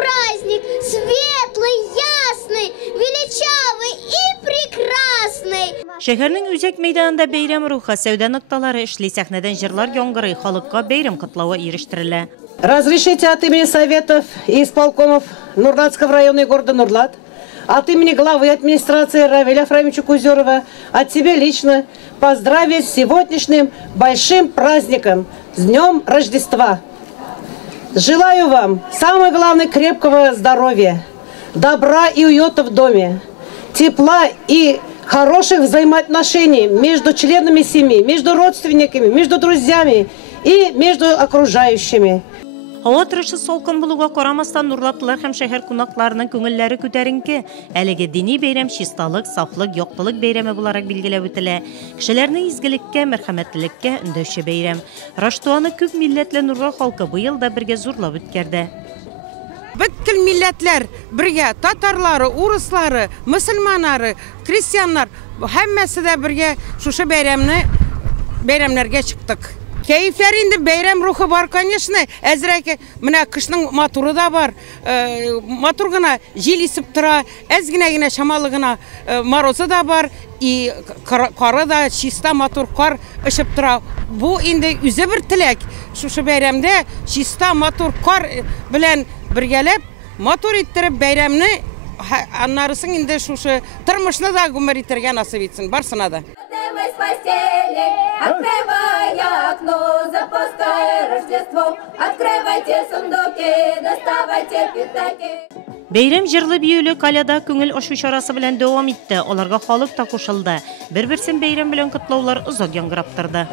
праздник, светлый, ясный, величавый и прекрасный. Şehirning Üzek meydanında beyram ruhu, sevda noktaları işli sahneden jırlar yoңгыры халыкка бейрам котлауы eriştirildi. Разрешите от имени Советов и исполкомов Нурлатского района и города Нурлат, от имени главы администрации Равиля Ефремовича Кузерова, от себя лично поздравить с сегодняшним большим праздником, с Днем Рождества. Желаю вам, самое главное, крепкого здоровья, добра и уюта в доме, тепла и хороших взаимоотношений между членами семьи, между родственниками, между друзьями и между окружающими. Hava tıraşı solkun buluğa koramastan Nurlatlılar hem şehir kunaklarının köngülleri küterinki, әлеге dini beyram şistalık, saflık, yoktılık beyrami bularak bilgilep ötüle. Kişilerini izgilikке, merhametlilikке ündöşü beyram. Raştuanı köp milletle Nurlar halkı bu yılda birge zurlap ötkerdi. Bütün milletler birge, Tatarları, Urusları, Müslümanları, Hristiyanlar, hemmesi de birge şuşu beyramlarga çıktık. Keyiflerinde bayram ruhu var, конечно. Әзірәке, мына кышның матуры да бар. Матур гына жел исіп тұра, әзгіне шамалы морозы да бар. И қары да чиста матур қар ішіп тұра. Бұл енді үзі бір тілек. Шушы байрамда чиста матур қар білән біргелеп, матур еттіріп байрамны аннарысын енді шушы тұрмышны да гүмір еттерге насып етсін. Барсына да. С постели, открывая окно, запуская Рождество, открывайте сундуки, доставайте пятаки. Бейрам жырлы бүйөлі каляда көңіл ошу шарасы білен devam etті. Оларға халық та қошылды. Bir-birsin бейрам білен құтлаулар ұзақ яңғыраптырды.